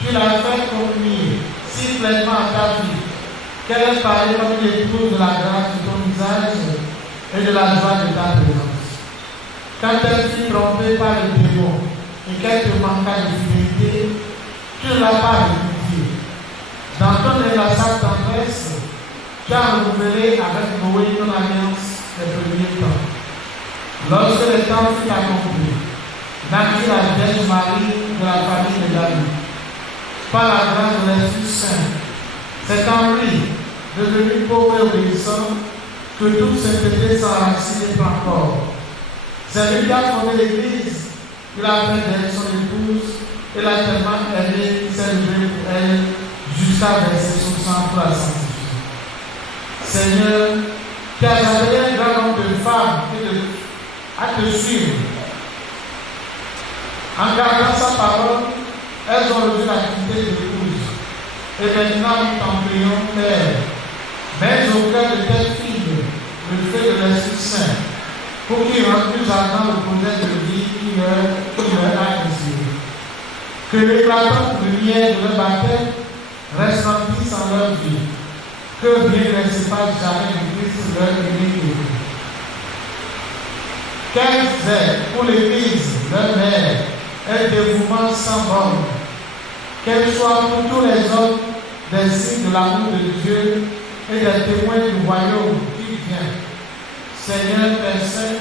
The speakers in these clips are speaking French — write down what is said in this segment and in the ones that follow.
Tu l'as fait convenir si pleinement à ta vie qu'elle est parée comme une épouse de la grâce de ton visage et de la joie de ta présence. Quand elle fut trompée par le démon et qu'elle te manqua de fidélité, tu ne l'as pas répudiée. Dans ton inlassable tendresse, tu as renouvelé avec Noé ton alliance des premiers temps. Lorsque le temps fut accompli, naquit la Vierge Marie de la famille de David. Par la grâce de l'Esprit Saint, c'est en lui, devenu pauvre et obéissant, que toute sainteté s'enracine et prend corps. C'est lui qui a fondé l'Église, il a fait d'elle son épouse et l'a tellement aimée qu'il s'est levé pour elle jusqu'à verser son sang pour la sanctifier. Seigneur, qui as appelé un grand nombre de femmes à te suivre, en gardant sa parole, elles ont reçu l'activité d'épouse. Et maintenant, nous t'en prions, Père, mets au cœur de tes filles le feu de l'Esprit Saint, pour qu'ils rendent plus ardent le projet de vie qui leur a désiré. Que l'éclatante lumière de leur baptême resplendisse en leur vie. Que rien ne sépare jamais de Christ leur unique. Qu'elles aient pour l'Église, leur mère, un dévouement sans borne. Qu'elles soient pour tous les hommes des signes de l'amour de Dieu et des témoins du royaume qui vient. Seigneur Père Saint,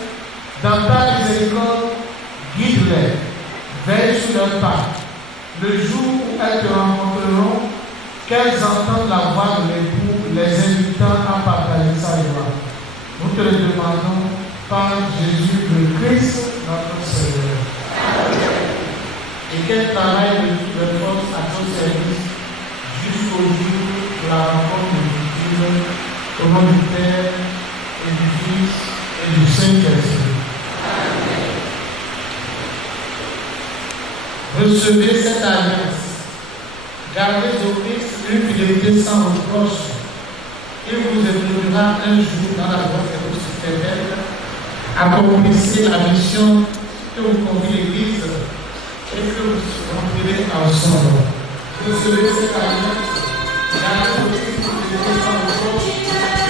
dans ta miséricorde, guide-les, veille sur leurs pas. Le jour où elles te rencontreront, qu'elles entendent la voix de l'époux, les invitant à partager sa joie. Nous te le demandons par Jésus le Christ, notre Seigneur. Et qu'elle travaille de force à ton service jusqu'au jour de la rencontre de au nom du Père et du Fils et du Saint-Esprit. Recevez cette alliance, gardez au Christ une fidélité sans reproche. Il vous éprouvera un jour dans la voie éternelle. Accomplissez la mission que vous confie l'Église et que vous remplirez en son nom. Recevez cette alliance, gardez au Christ une fidélité sans reproche.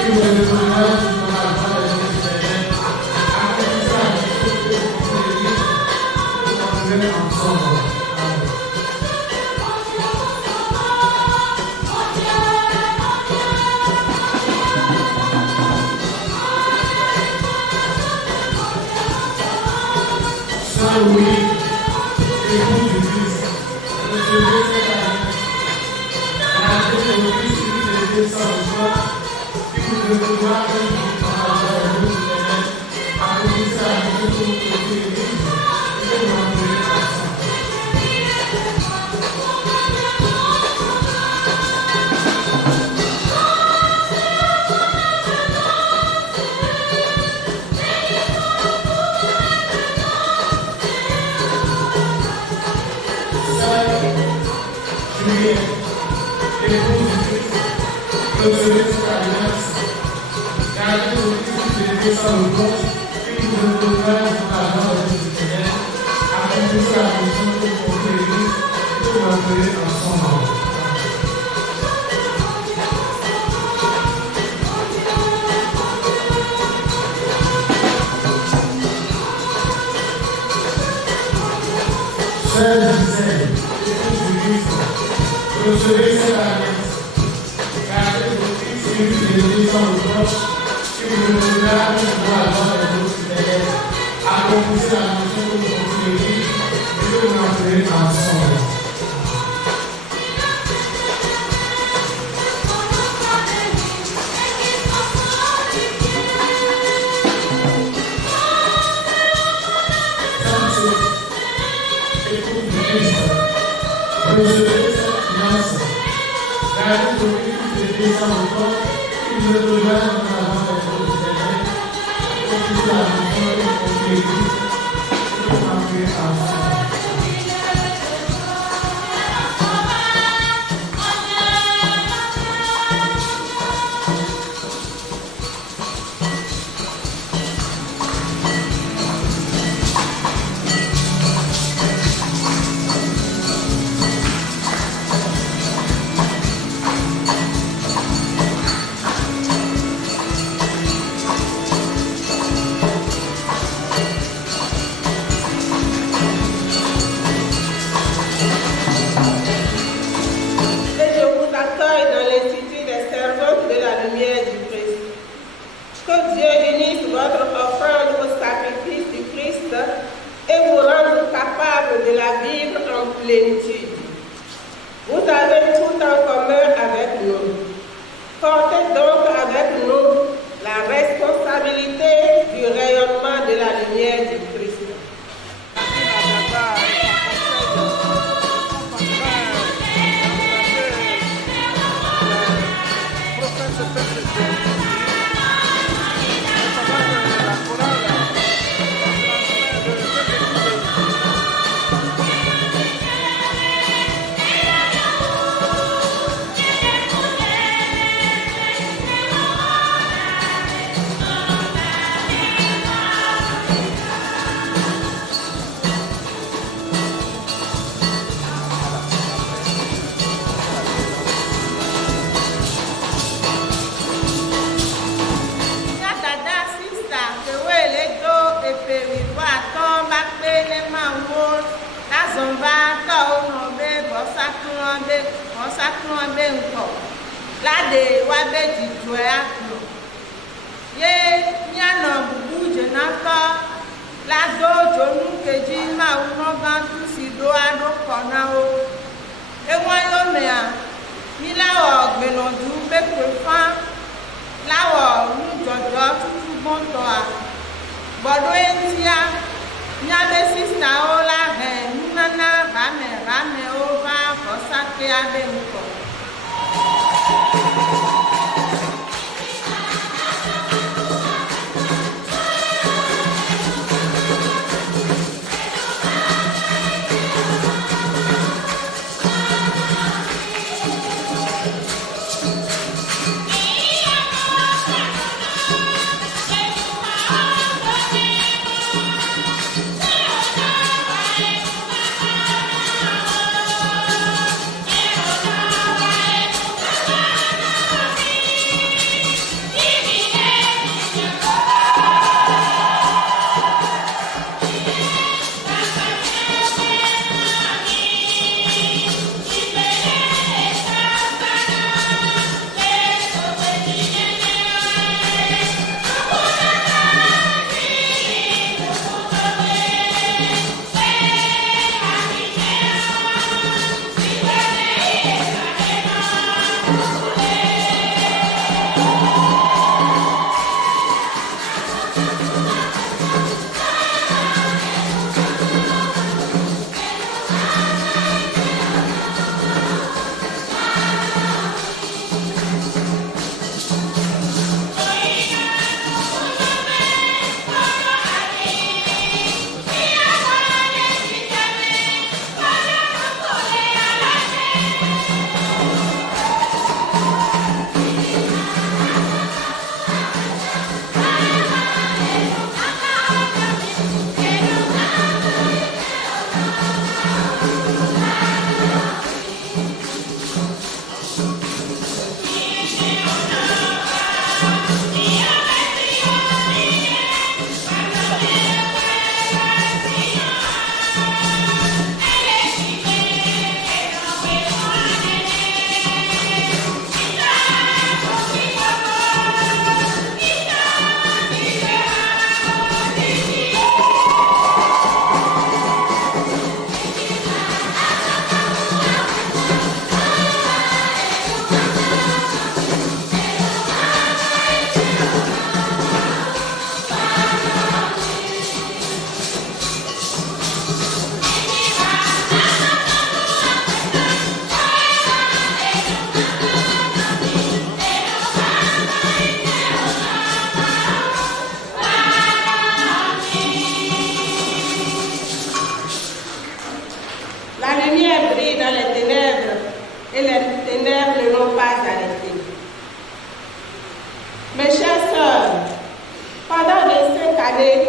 Il vous éprouvera un jour dans la voie éternelle. Accomplissez la mission que vous confie l'Église et que vous remplirez en son nom. Oui, écoute du Christ, recevez cette alliance, gardez au Christ une fidélité sans reproche, qui vous éprouvera un jour dans la joie de l'éternel, accomplissez la mission que vous confiez l'Église et que vous remplirez ensemble. Recevez cette alliance, gardez au Christ une fidélité sans reproche, qui vous éprouvera dans la joie de l'éternel, accomplissez la mission que vous confiez l'Église et que vous remplirez en son nom. Frères et sœurs, époux du Christ, recevez cette alliance, gardez au Christ une fidélité sans reproche, qui vous éprouvera un jour dans la joie de l'éternel, accomplissez la mission que vous confiez l'Église et que vous remplirez en son nom. Recevez cette alliance, gardez au Christ une fidélité sans reproche, qui vous éprouvera dans la joie de l'éternel, accomplissez la mission que vous confiez l'Église et que vous remplirez en son nom. be nko la de wa be di jo ya klo ye nya no bubu je na ko la do jo nu keji ma wo ba tu si do ado ko na o e wa yo me a ni la o gbe no du be pe fa la o nu jojo tutu bon to a bodo entia nya be sister o la he nana rame o va ko sa ke ade nko et les ténèbres ne l'ont pas arrêté. Mes chers sœurs, pendant les 5 années,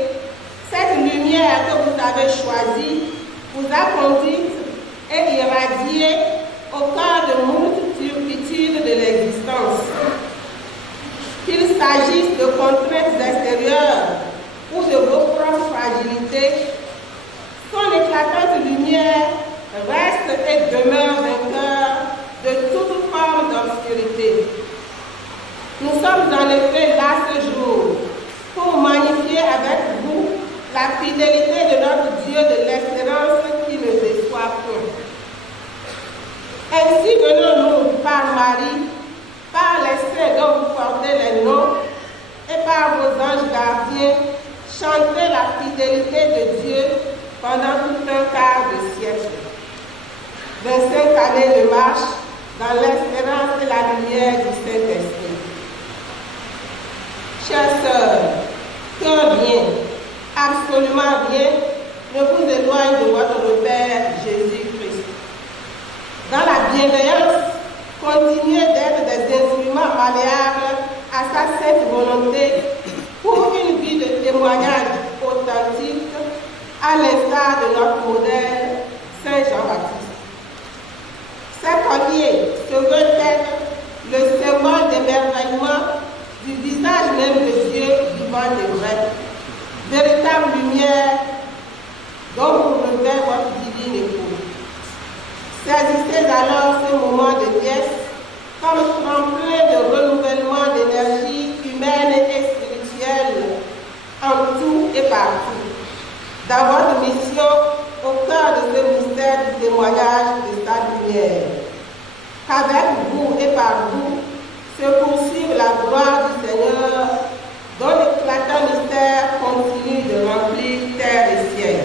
cette lumière que vous avez choisie vous a conduite et irradié au cœur de moult turpitudes de l'existence. Qu'il s'agisse de contraintes extérieures ou de vos propres fragilités, son éclatante lumière reste et demeure vainqueur de toute forme d'obscurité. Nous sommes en effet là ce jour pour magnifier avec vous la fidélité de notre Dieu de l'espérance qui ne déçoit point. Ainsi venons-nous par Marie, par les saints dont vous portez les noms et par vos anges gardiens, chanter la fidélité de Dieu pendant tout un quart de siècle. 25 années de marche dans l'espérance et la lumière du Saint-Esprit. Chers sœurs, qu'un bien, absolument rien, ne vous éloigne de votre Père Jésus-Christ. Dans la bienveillance, continuez d'être des instruments malléables à sa sainte volonté pour une vie de témoignage authentique à l'instar de notre modèle Saint Jean-Baptiste. Ces colliers se veulent être le symbole d'émerveillement du visage même de Dieu vivant et vrai, véritable lumière dont vous revêt votre divine épouse. Saisissez Utilisez alors ce moment de pièce comme tremplin de renouvellement d'énergie humaine et spirituelle en tout et partout. Dans votre mission, au cœur de ce mystère du témoignage de sa lumière. Qu'avec vous et par vous se poursuive la gloire du Seigneur, dont l'éclatant mystère continue de remplir terre et ciel.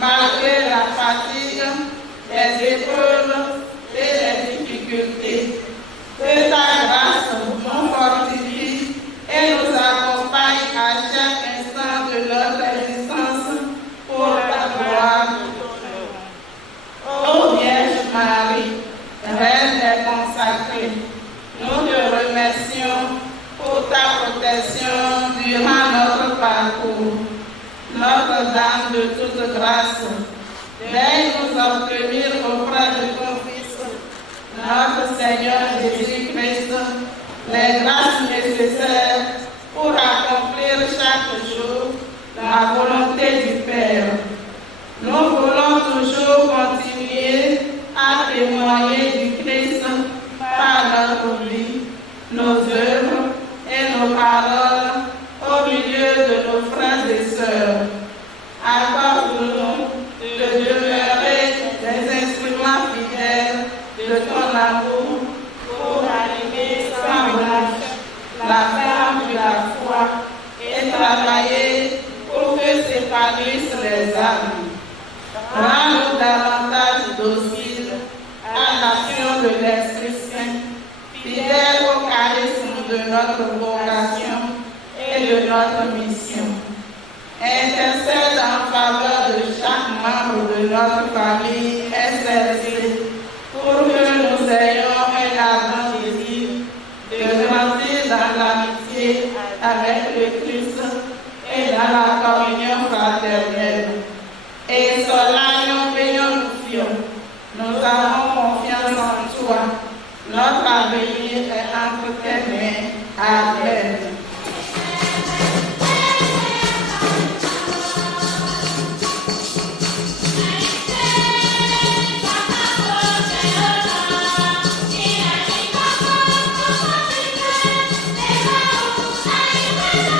Malgré la fatigue, les épreuves et les difficultés, que ta grâce nous fortifie et nous accompagne à chaque instant de notre existence pour ta gloire. Ô Vierge Marie, Reine des consacrés, nous te remercions pour ta protection durant notre parcours. Notre-Dame de toute grâce, veuille nous obtenir auprès de ton Fils, notre Seigneur Jésus-Christ, les grâces nécessaires pour accomplir chaque jour la volonté du Père. Nous voulons toujours continuer à témoigner du Christ par notre vie, nos œuvres et nos paroles au milieu de nos frères et sœurs. Accorde-nous de demeurer des instruments fidèles de ton amour pour animer sans relâche la flamme de la foi et travailler pour que s'épanouissent les âmes. Rends-nous davantage dociles à l'action de l'Esprit Saint, fidèles au charisme de notre vocation et de notre mission. Intercède en faveur de chaque membre de notre famille SLC pour que nous ayons un ardent désir de grandir dans l'amitié avec le Christ et dans la communion fraternelle. Et solennellement bénédiction, nous avons confiance en toi. Notre avenir est entre tes mains. Amen. Thank you.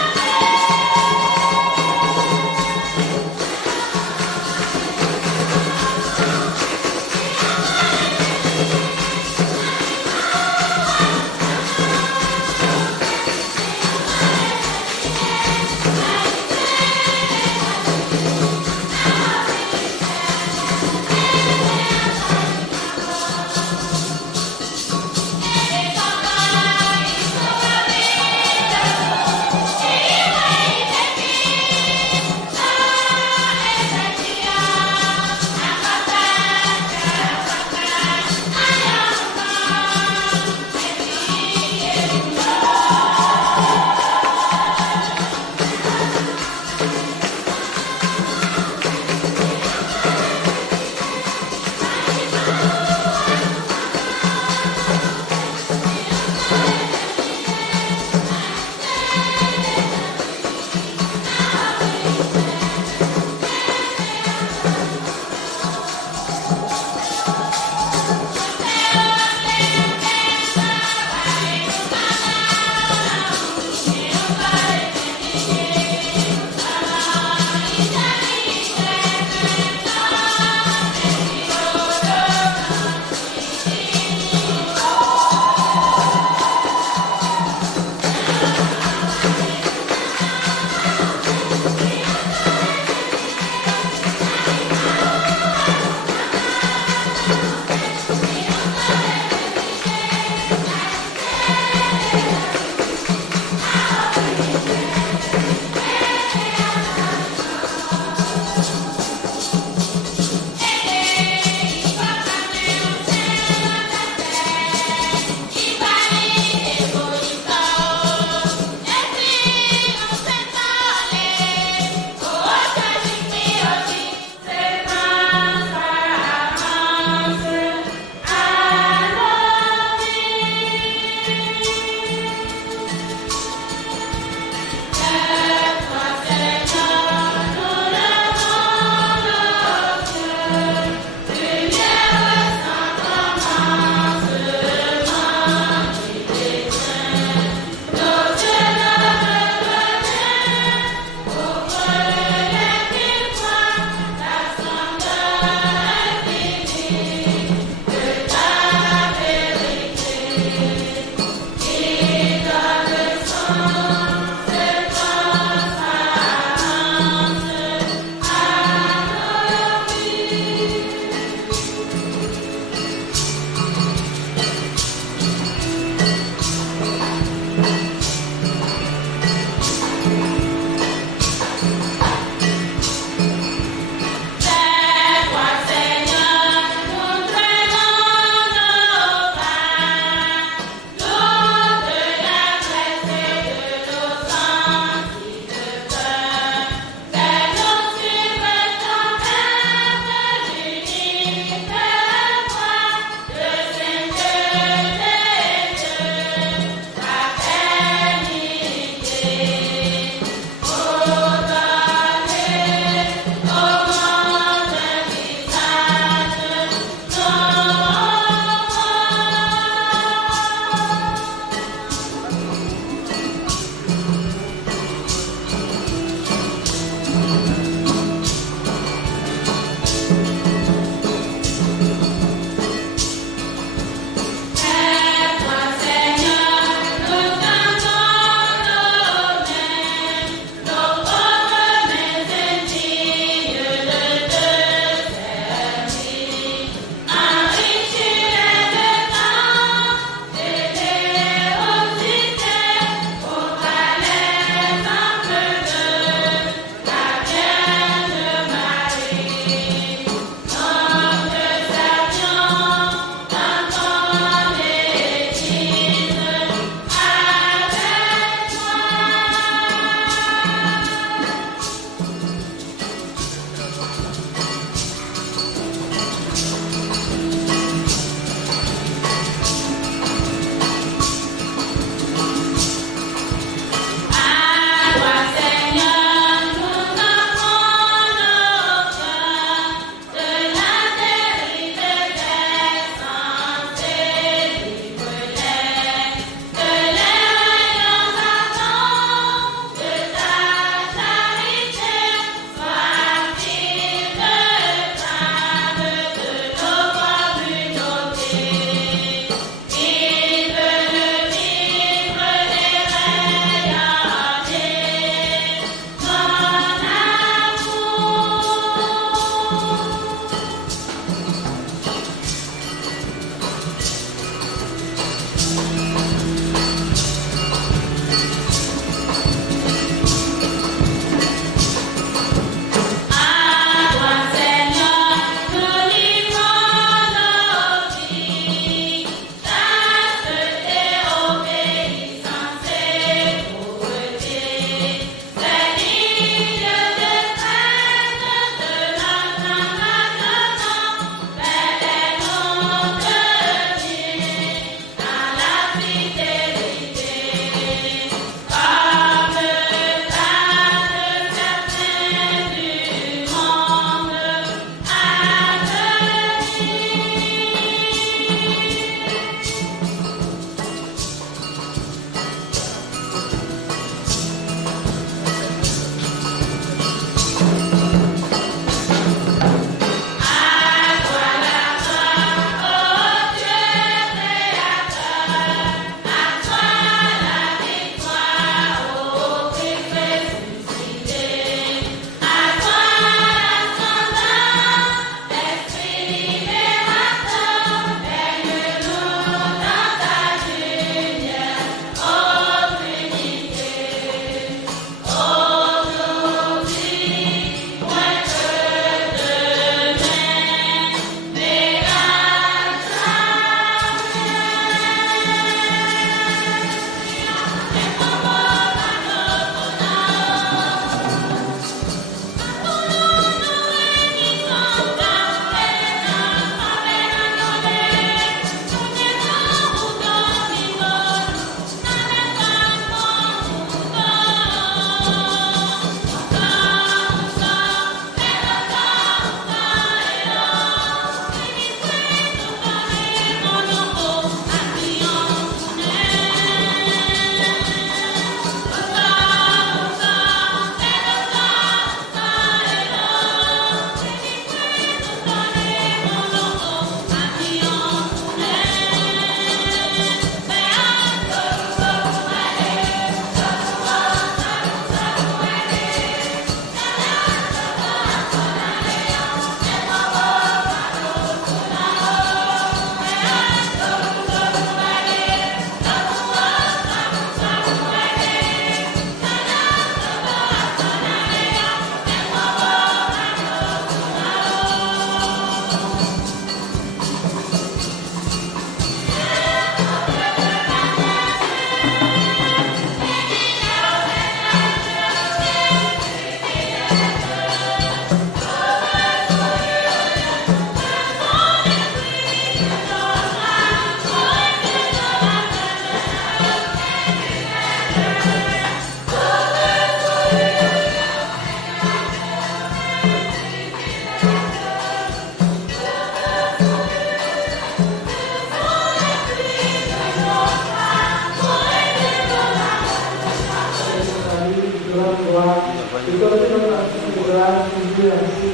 Et comme notre action de grâce, nous voulons ainsi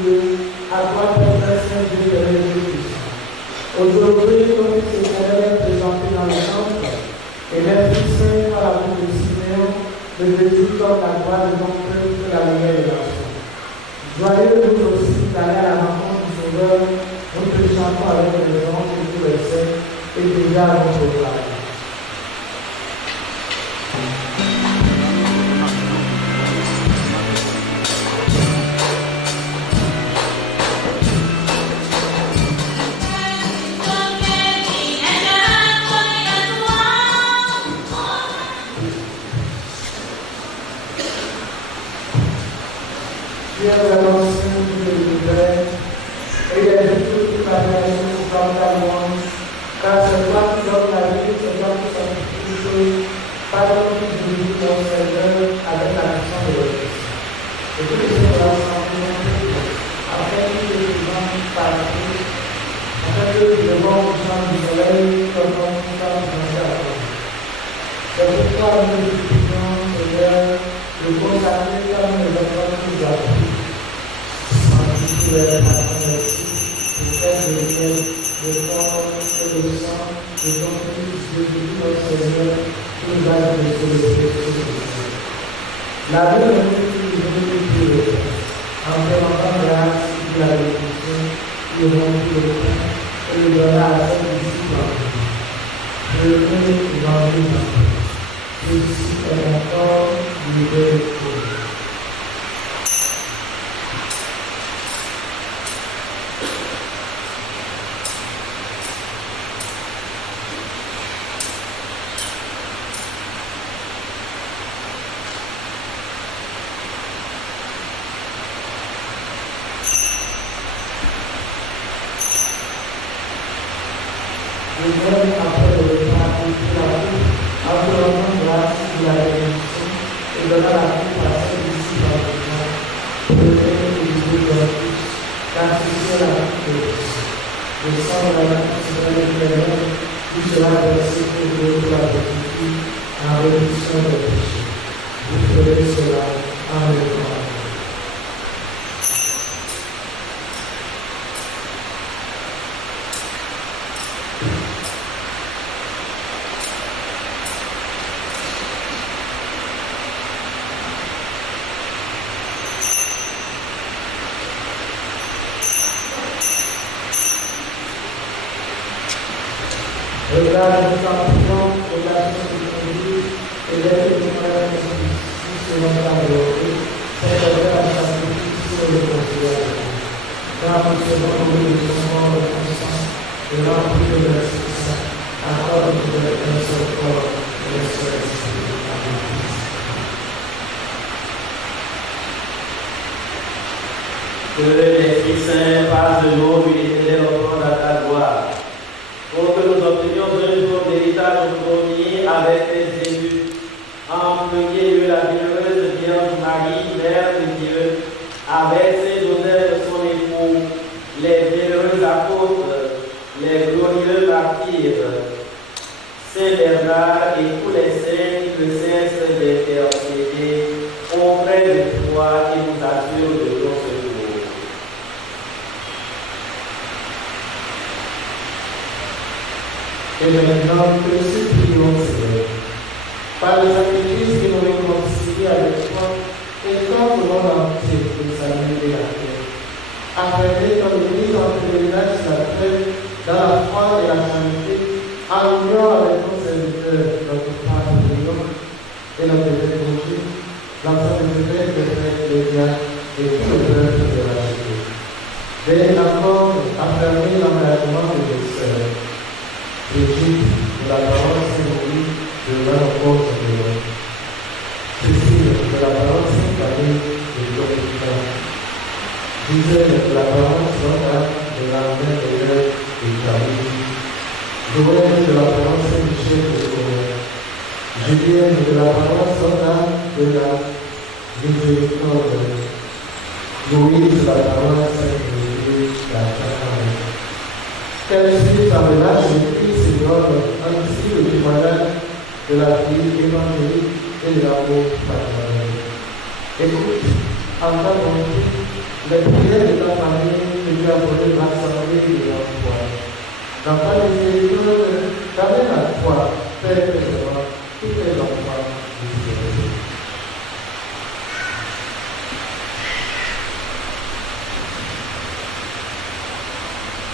à toi, Père Saint-Dieu de Jésus-Christ. Aujourd'hui, ton Fils éternel est présenté dans le temple, et l'Esprit Saint par la bouche de Siméon, le Jésus comme la gloire de ton peuple, la lumière de la foi. Joyeux nous aussi d'aller à la rencontre du Sauveur, nous te chantons avec les anges et tous les saints, et déjà à notre gloire. Dieu est vraiment saint de l'univers, et il est vu toute la création comme ta louange, car c'est toi qui donnes la vie, c'est toi qui sanctifie toutes choses, pardonne qui dirige ton Seigneur avec la puissance de l'Église. Et tous les saints rassemblés afin que les gens partent, afin que le monde du soleil comme on peut penser à toi. C'est pourquoi nous te prions, Seigneur, de consacrer comme les enfants qui nous appuient. Sanctifie les merci pour faire de le corps et le sang de ton Fils Jésus notre Seigneur qui nous a donné sur le Christ. La vie de notre Fils Jésus en demandant grâce de la bénédiction, il rompit le pain et il donna à ses disciples. Je le prie dans le ceci est mon corps livré de tout. Je donne après le repas et puis la coupe, après rendant grâce de la bénédiction et donnant la coupe à ceux d'ici dans le monde, pour le bien et le Dieu de la tous, car ceci est la coupe de tous. Le sang de la coupe sera l'éternel, qui sera versé pour vous la bénédiction en rémission des péchés. Vous ferez cela en mémoire. Regarde, nous t'en prions, regarde ce que tu dis, et laisse nous faire ici selon ta volonté, c'est vrai à ta justice sur le considère. Car nous serons nourris de ton corps et ton sang, et remplis de l'Esprit Saint, accorde-nous un seul corps et un seul esprit. Amen. Que l'Esprit Saint passe de nous, lui et l'offrande à ta gloire. Pour que nous obtenions un jour d'héritage premier avec les élus, en premier lieu la bienheureuse Vierge Marie, Mère de Dieu, avec Saint Joseph son époux, les bienheureux apôtres, les glorieux martyrs, Saint Bernard et tous les saints qui ne cessent d'intercéder auprès de toi et nous assurent de ton secours. Et maintenant, que nous prions, Seigneur, par le sacrifice que nous réconcilions avec toi, et comme le monde entier pour saluer la terre, apprenez ton Église en pèlerinage sur la terre, dans la foi et la charité, en union avec nos serviteurs, notre Père de Dieu, et notre Évêque, l'ensemble des évêques, des frères, des diacres, et tout le peuple de la cité. Veillez encore à fermer l'engagement de vos sœurs. Égypte, de la parole Saint-Louis, de l'apôtre de l'homme. Cécile, de la parole Saint-Camille, de l'Oriflamme. Gisèle, de la parole Saint-Anne, de la mère de l'œuvre de Camille. Joël, de la parole Saint-Michel, de Corée. Julienne, de la parole Saint-Anne, de la miséricorde. Louise, de la parole Saint-Louis, de la Camargue. Qu'elle suive sa relâche de Christ et donne ainsi le témoignage de la vie évangélique et de l'amour fraternel. Écoute En tant que les prières de ta famille que tu as volées rassembler et l'emploi. Dans ta miséricorde, ramène à toi, Père éternel, tous les enfants d'Israël.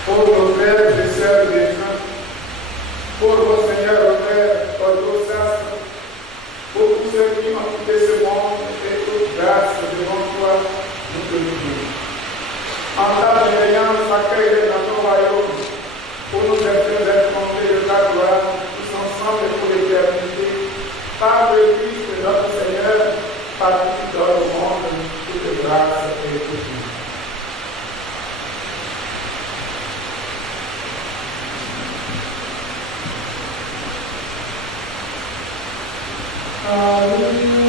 Pour nos frères et sœurs défunts, pour nos seigneurs frères orthodoxes, pour tous ceux qui ont quitté ce monde et toute grâce devant toi, nous te prions. En ta bienveillance, accueille dans ton royaume, pour nous être comblés de ta gloire, tous ensemble et pour l'éternité, par le Christ notre Seigneur, par qui tu donnes au monde toute grâce et toute vie. Amor.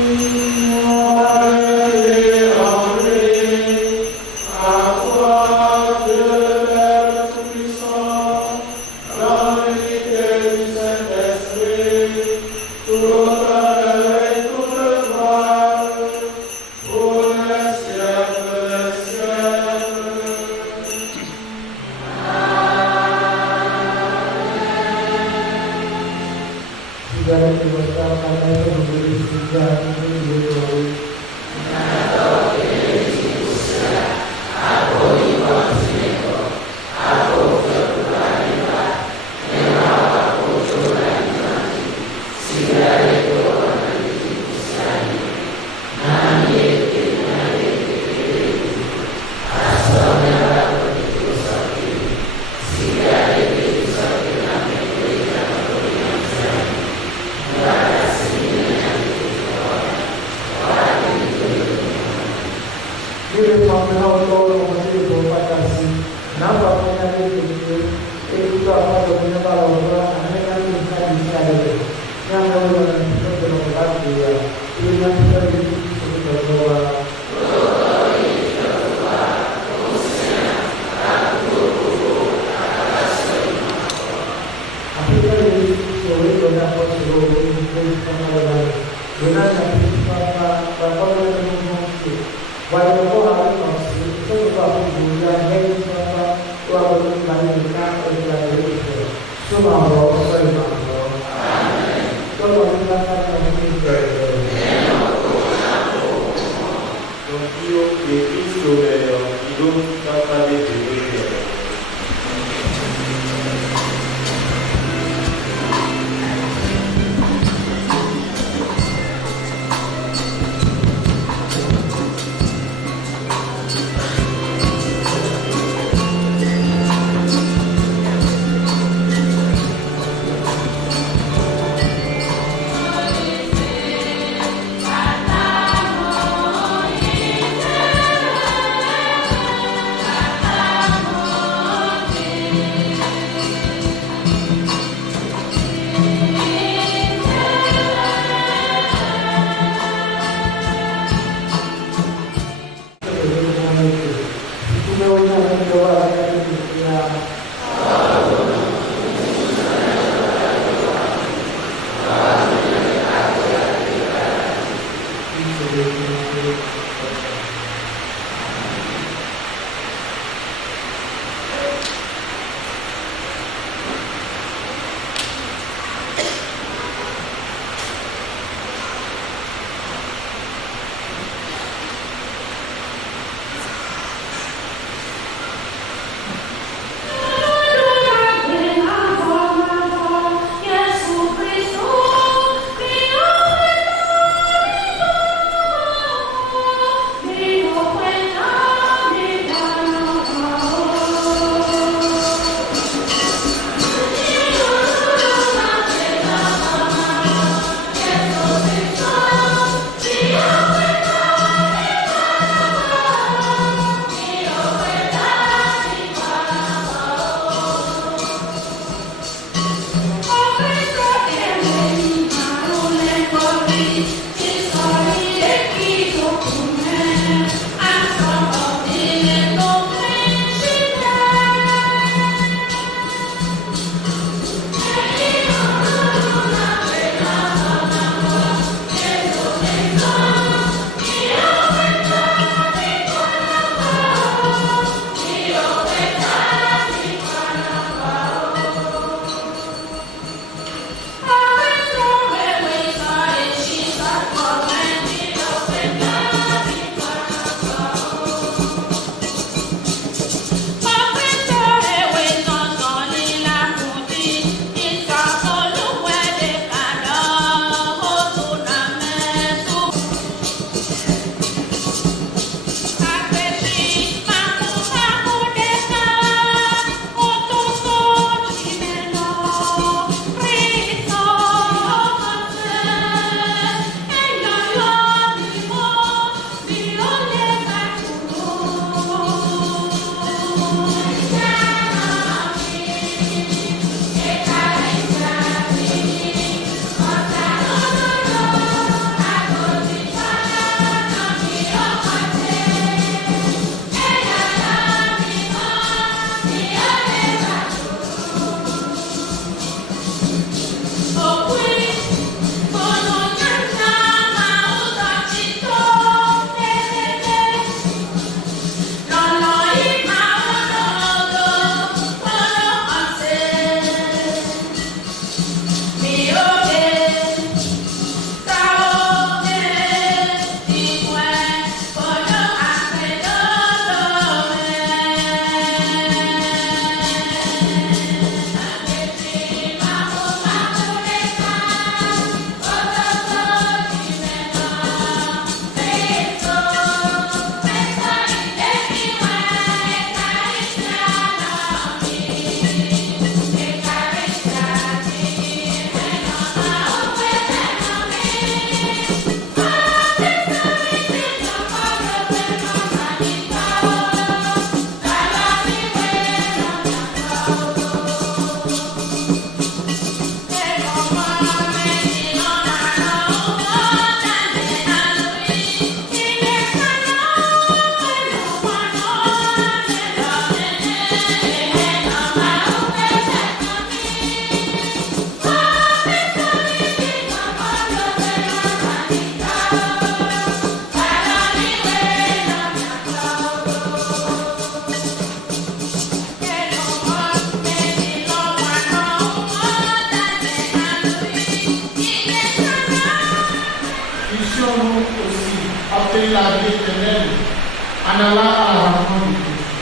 en allant à la rencontre de Christ.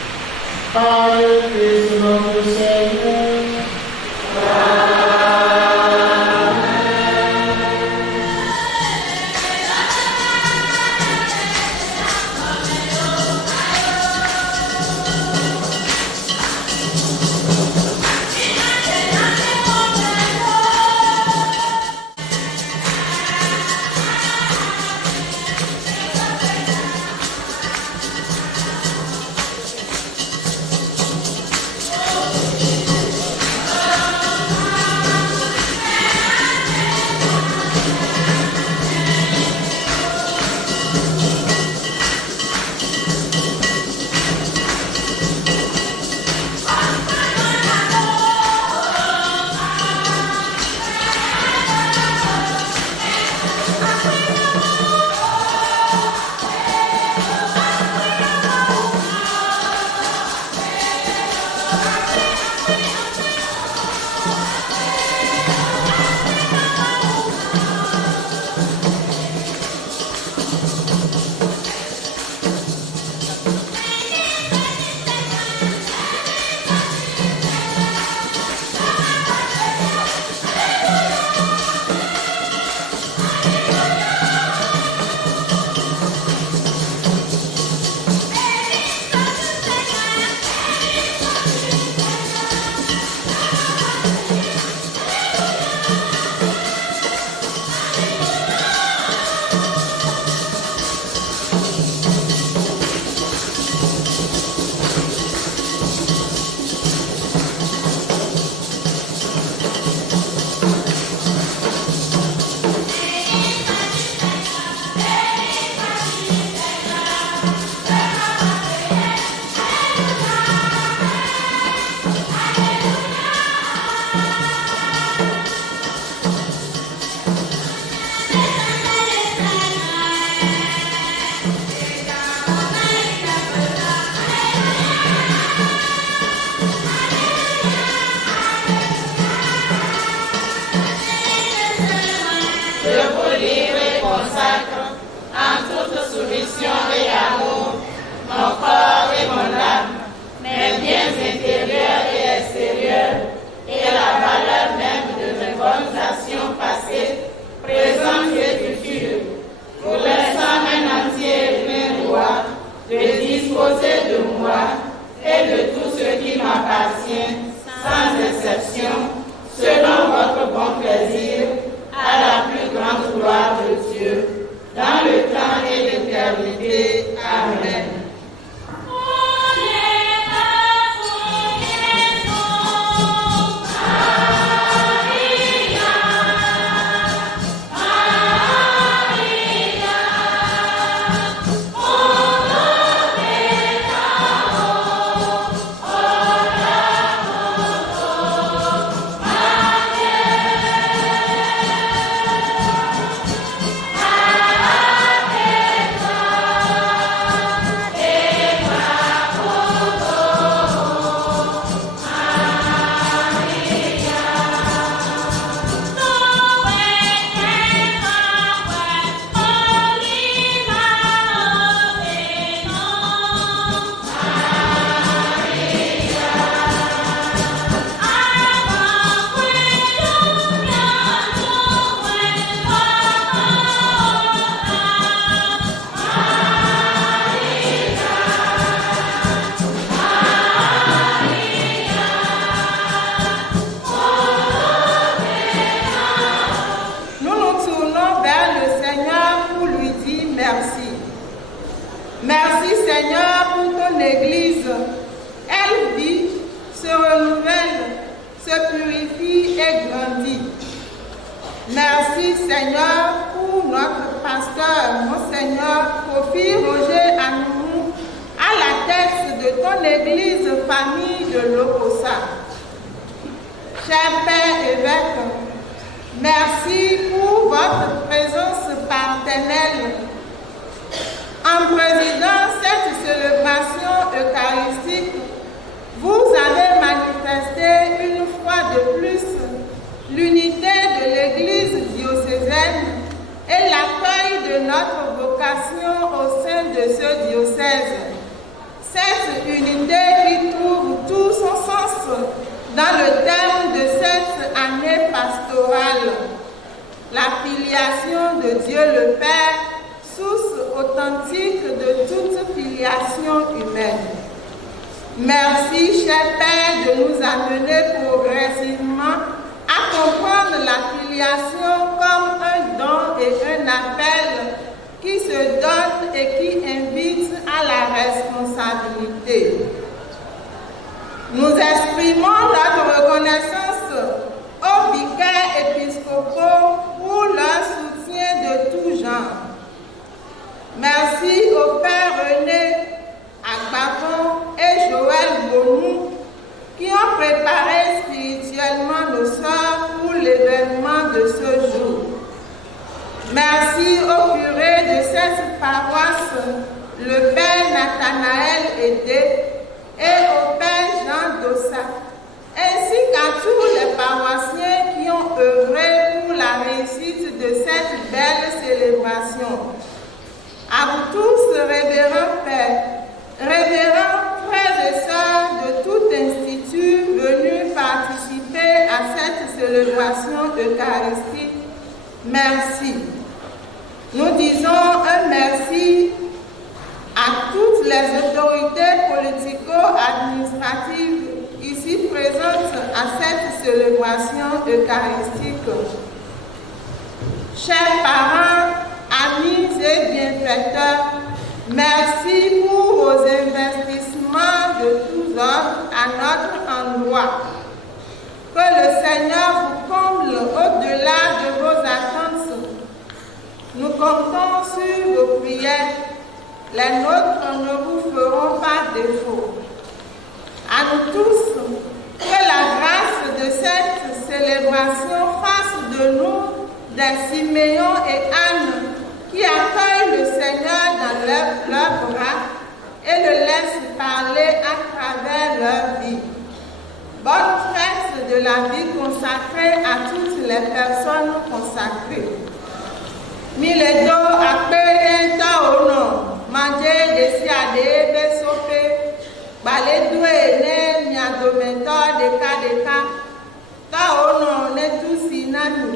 Par le Christ notre Seigneur. Merci Seigneur pour ton Église. Elle vit, se renouvelle, se purifie et grandit. Merci Seigneur pour notre pasteur, Monseigneur Kofi Roger Anoumou, à la tête de ton Église famille de l'Okosa. Cher Père évêque, merci pour votre présence paternelle. En présidant cette célébration eucharistique, vous avez manifesté une fois de plus l'unité de l'Église diocésaine et l'accueil de notre vocation au sein de ce diocèse. dans le terme de cette année pastorale, la filiation de Dieu le Père, source authentique de toute filiation humaine. Merci, cher Père, de nous amener progressivement à comprendre la filiation comme un don et un appel qui se donne et qui invite à la responsabilité. Nous exprimons notre reconnaissance aux vicaires épiscopaux pour leur soutien de tout genre. Merci au Père René Agbavon et Joël Bonou qui ont préparé spirituellement nos sœurs pour l'événement de ce jour. Merci au curé de cette paroisse, le Père Nathanaël Aidé, et au Père Jean Dossa, ainsi qu'à tous les paroissiens qui ont œuvré pour la réussite de cette belle célébration. À vous tous, révérends Père, révérends frères et sœurs de tout institut venus participer à cette célébration eucharistique, merci. Nous disons un merci à toutes les autorités politico-administratives ici présentes à cette célébration eucharistique. Chers parents, amis et bienfaiteurs, merci pour vos investissements de tous ordres à notre endroit. Que le Seigneur vous comble au-delà de vos attentes. Nous comptons sur vos prières. Les nôtres ne vous feront pas défaut. À nous tous, que la grâce de cette célébration fasse de nous des Siméon et Anne qui accueillent le Seigneur dans leurs bras et le laissent parler à travers leur vie. Bonne fête de la vie consacrée à toutes les personnes consacrées. Miledo akpere ta ono manje desi ade be sope baledue ne miadomento deka ta ono ne tusi nanu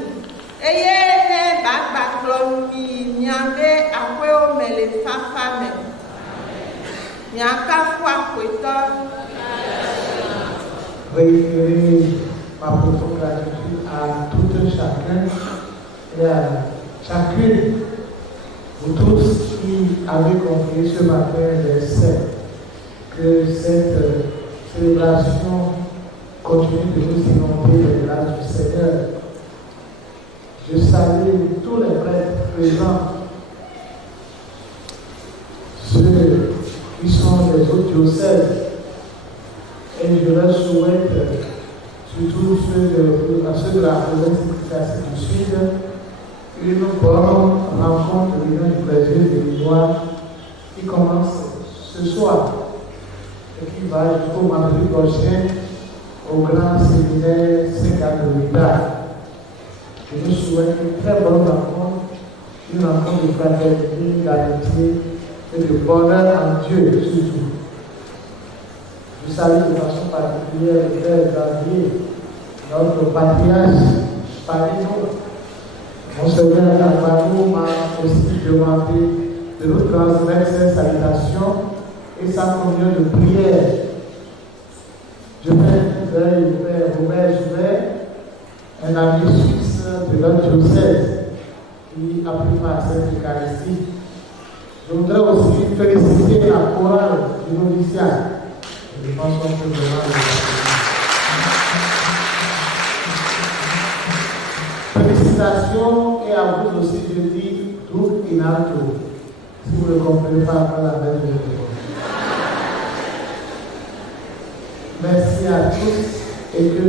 eye ne bagba klonu miambe akwe o mele fafa me miaka fu akweto. Réitérer ma profonde gratitude à tout un chacun et à chacune, vous tous qui avez compris ce matin l'essai, que cette célébration continue de nous inonder les grâces du Seigneur. Je salue tous les prêtres présents, ceux qui sont des autres diocèses, et je leur souhaite, surtout ceux de la province du Sud, une bonne rencontre du plaisir de l'Histoire qui commence ce soir et qui va jusqu'au vendredi prochain au grand séminaire Saint-Cadonica. Je nous souhaite une très bonne rencontre, une rencontre de fraternité, d'amitié et de bonheur en Dieu surtout. Je salue de façon particulière le frère Xavier, notre patriarche parmi nous. Monseigneur Alvaro m'a aussi demandé de nous transmettre ses salutations et sa communion de prière. Je fais un œil vers Robert Joubert, un ami suisse de notre diocèse qui a pris part à cette Eucharistie. Je voudrais aussi féliciter la chorale du noviciat. Je pense qu'on peut vraiment félicitations et à vous aussi je dis tout in alto. Si vous ne comprenez pas après la belle de merci à tous et que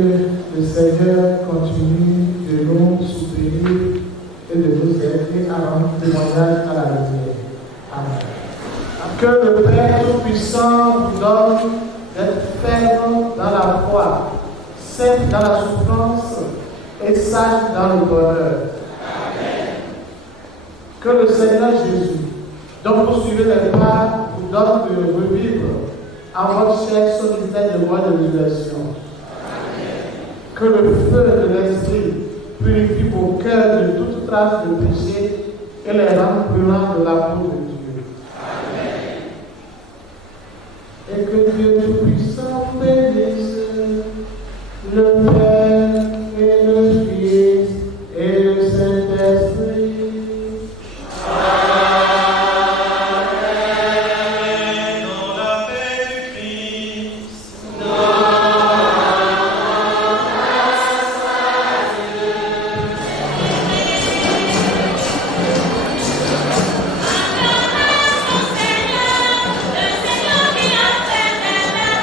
le Seigneur continue de nous soutenir et de nous aider à rendre témoignage à la lumière. Amen. Que le Père Tout-Puissant vous donne d'être ferme dans la foi, simple dans la souffrance et sage dans le bonheur. Amen. Que le Seigneur Jésus, dont vous suivez les pas, vous donne de revivre à votre chair solitaire de voie de résurrection. Que le feu de l'Esprit purifie vos cœurs de toute trace de péché et les rende brûlants de l'amour de Dieu. Amen. Et que Dieu Tout-Puissant bénisse le Père et le Fils et le Saint-Esprit. Seigneur qui a fait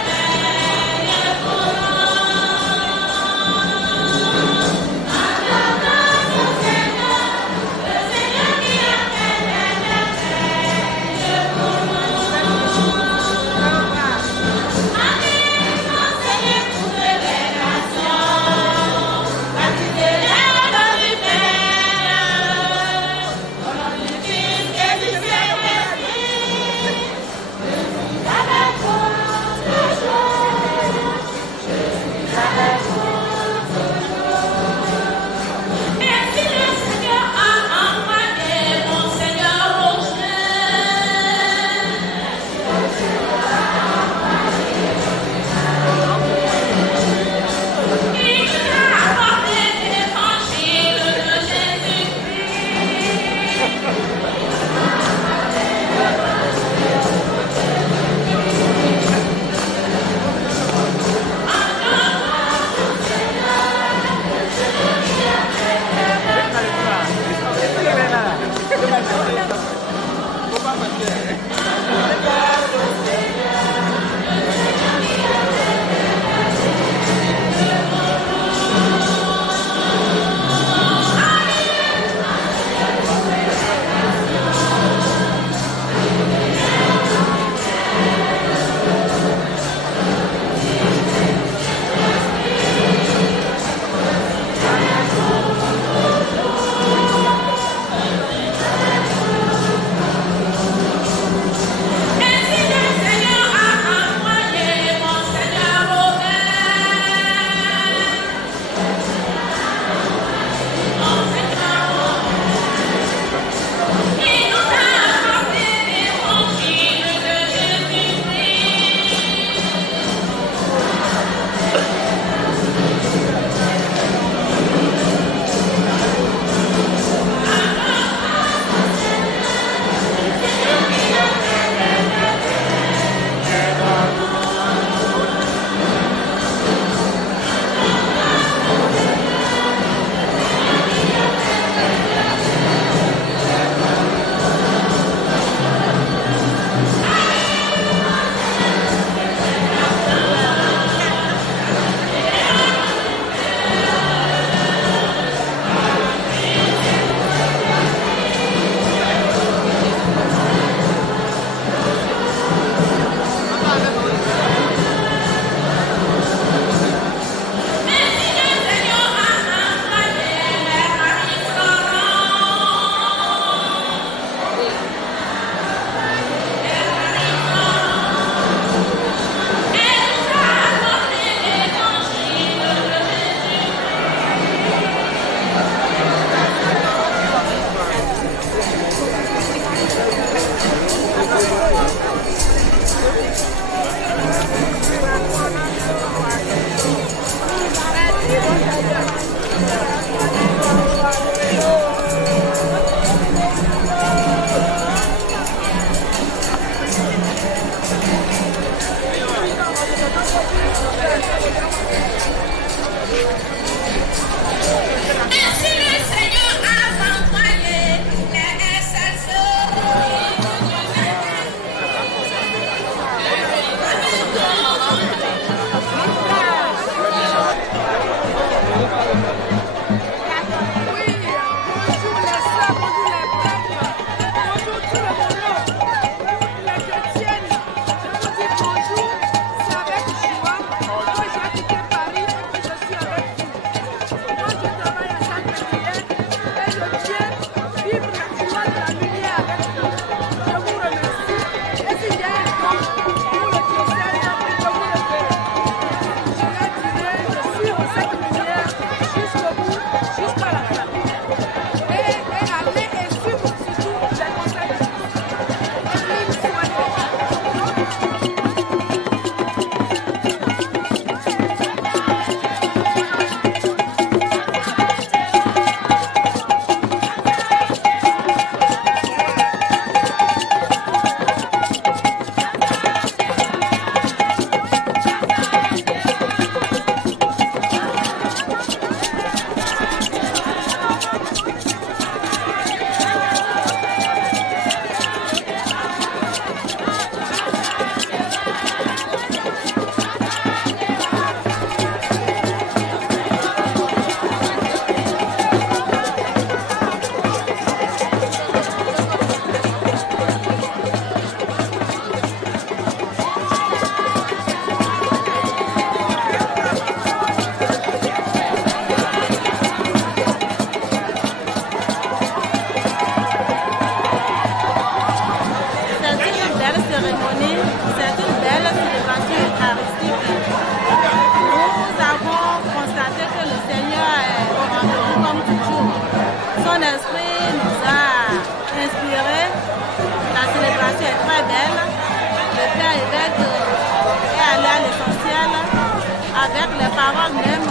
paroles même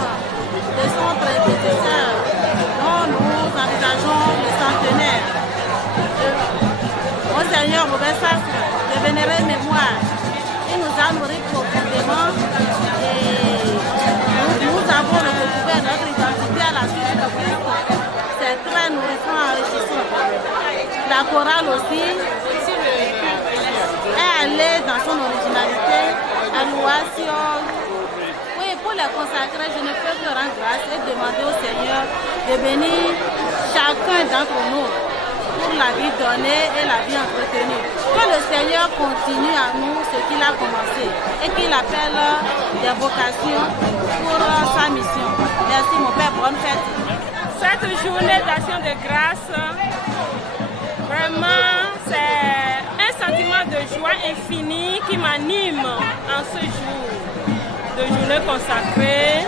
de son prédécesseur dont nous envisageons le centenaire. Monseigneur Robert Sastre, de vénérée mémoire, il nous a nourris profondément et nous avons retrouvé notre identité à la suite de Christ. C'est très nourrissant, enrichissant. La chorale aussi est allée dans son originalité, à l'ouation. Oui, pour les consacrer, je ne peux que rendre grâce et demander au Seigneur de bénir chacun d'entre nous pour la vie donnée et la vie entretenue. Que le Seigneur continue à nous ce qu'il a commencé et qu'il appelle des vocations pour sa mission. Merci mon Père, bonne fête. Cette journée d'action de grâce, vraiment c'est un sentiment de joie infinie qui m'anime en ce jour de journée consacrée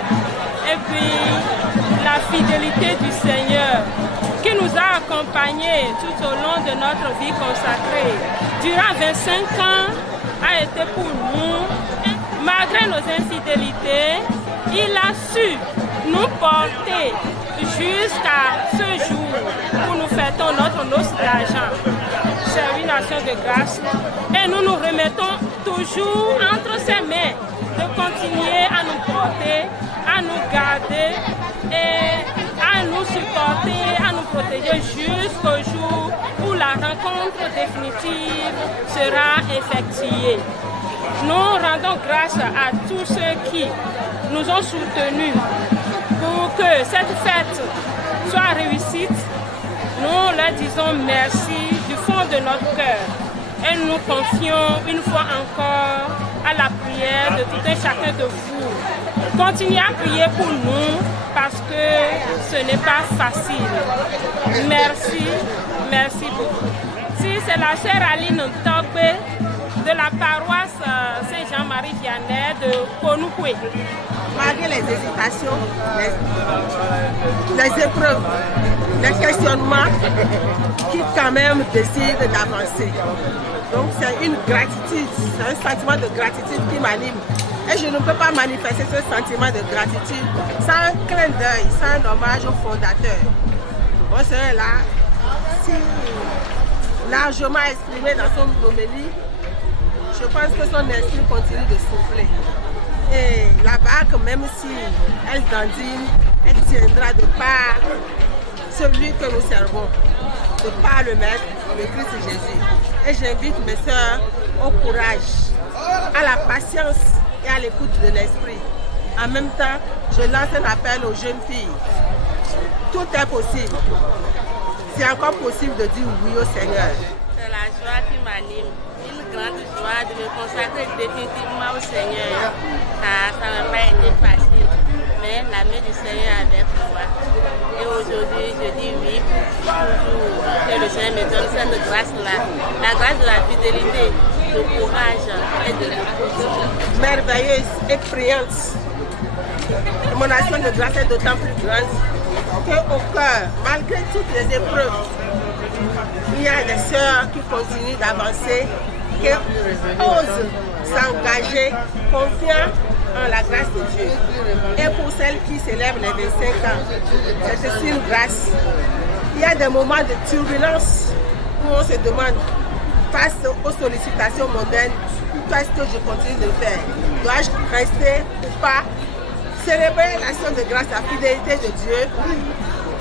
et puis la fidélité du Seigneur qui nous a accompagnés tout au long de notre vie consacrée. Durant 25 ans a été pour nous, malgré nos infidélités, il a su nous porter jusqu'à ce jour où nous fêtons notre noce d'argent. C'est une action de grâce et nous nous remettons toujours entre ses mains de continuer à nous porter, à nous garder et à nous supporter, à nous protéger jusqu'au jour où la rencontre définitive sera effectuée. Nous rendons grâce à tous ceux qui nous ont soutenus pour que cette fête soit réussite. Nous leur disons merci du fond de notre cœur et nous confions une fois encore à la prière de tout un chacun de vous. Continuez à prier pour nous parce que ce n'est pas facile. Merci, merci beaucoup. Si c'est la chère Aline Togbe de la paroisse Saint-Jean-Marie Vianney de Konoukwé. Malgré les hésitations, les épreuves, les questionnements, qui quand même décident d'avancer. Donc c'est une gratitude, c'est un sentiment de gratitude qui m'anime. Et je ne peux pas manifester ce sentiment de gratitude sans un clin d'œil, sans un hommage au fondateur. Mon Seigneur là, si largement exprimé dans son homélie, je pense que son esprit continue de souffler. Et la barque, même si elle dandine, elle tiendra de par celui que nous servons, de par le Maître, le Christ Jésus. Et j'invite mes sœurs au courage, à la patience et à l'écoute de l'esprit. En même temps, je lance un appel aux jeunes filles. Tout est possible. C'est encore possible de dire oui au Seigneur. C'est la joie qui m'anime. Une grande joie de me consacrer définitivement au Seigneur. Ça n'a pas été facile, mais la main du Seigneur est avec moi. Et aujourd'hui, je dis oui pour toujours. Que le Seigneur me donne cette grâce-là. La grâce de la fidélité, du courage et de l'écoute. Merveilleuse et priante. Mon action de grâce est d'autant plus grande qu'au cœur, malgré toutes les épreuves, il y a des sœurs qui continuent d'avancer, qui osent s'engager, confiant en la grâce de Dieu. Et pour celles qui célèbrent les 25 ans, c'est aussi une grâce. Il y a des moments de turbulence où on se demande, face aux sollicitations mondaines, qu'est-ce que je continue de faire? Dois-je rester ou pas? Célébrer l'action de grâce, la fidélité de Dieu,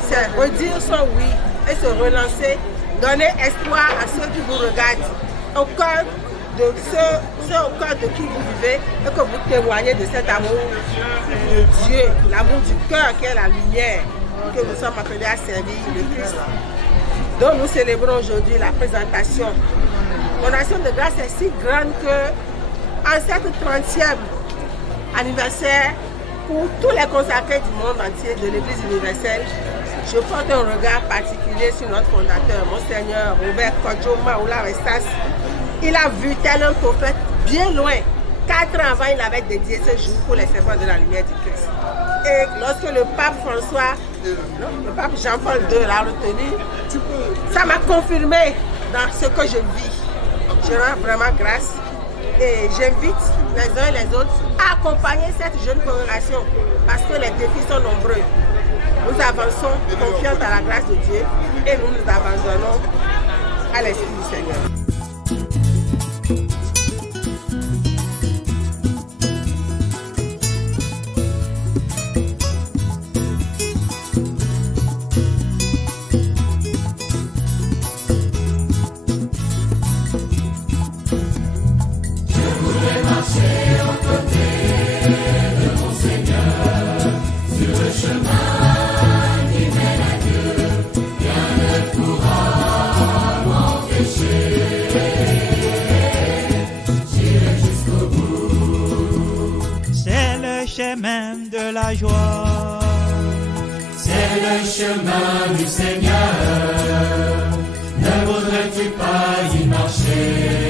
c'est redire son oui et se relancer, donner espoir à ceux qui vous regardent, au cœur de ceux au cœur de qui vous vivez et que vous témoignez de cet amour de Dieu, l'amour du cœur qui est la lumière que nous sommes appelés à servir, le Christ, dont nous célébrons aujourd'hui la présentation. Mon action de grâce est si grande que, en cette 30e anniversaire, pour tous les consacrés du monde entier de l'Église universelle, je porte un regard particulier sur notre fondateur, Monseigneur Robert Kodjo Maoula Restas. Il a vu tel un prophète bien loin. 4 ans avant, il avait dédié ce jour pour les servants de la lumière du Christ. Et lorsque le pape le pape Jean-Paul II l'a retenu, ça m'a confirmé dans ce que je vis. Je rends vraiment grâce Et j'invite les uns et les autres à accompagner cette jeune congrégation parce que les défis sont nombreux. Nous avançons confiants à la grâce de Dieu et nous nous abandonnons à l'Esprit du Seigneur. Chemin de la joie, c'est le chemin du Seigneur. Ne voudrais-tu pas y marcher?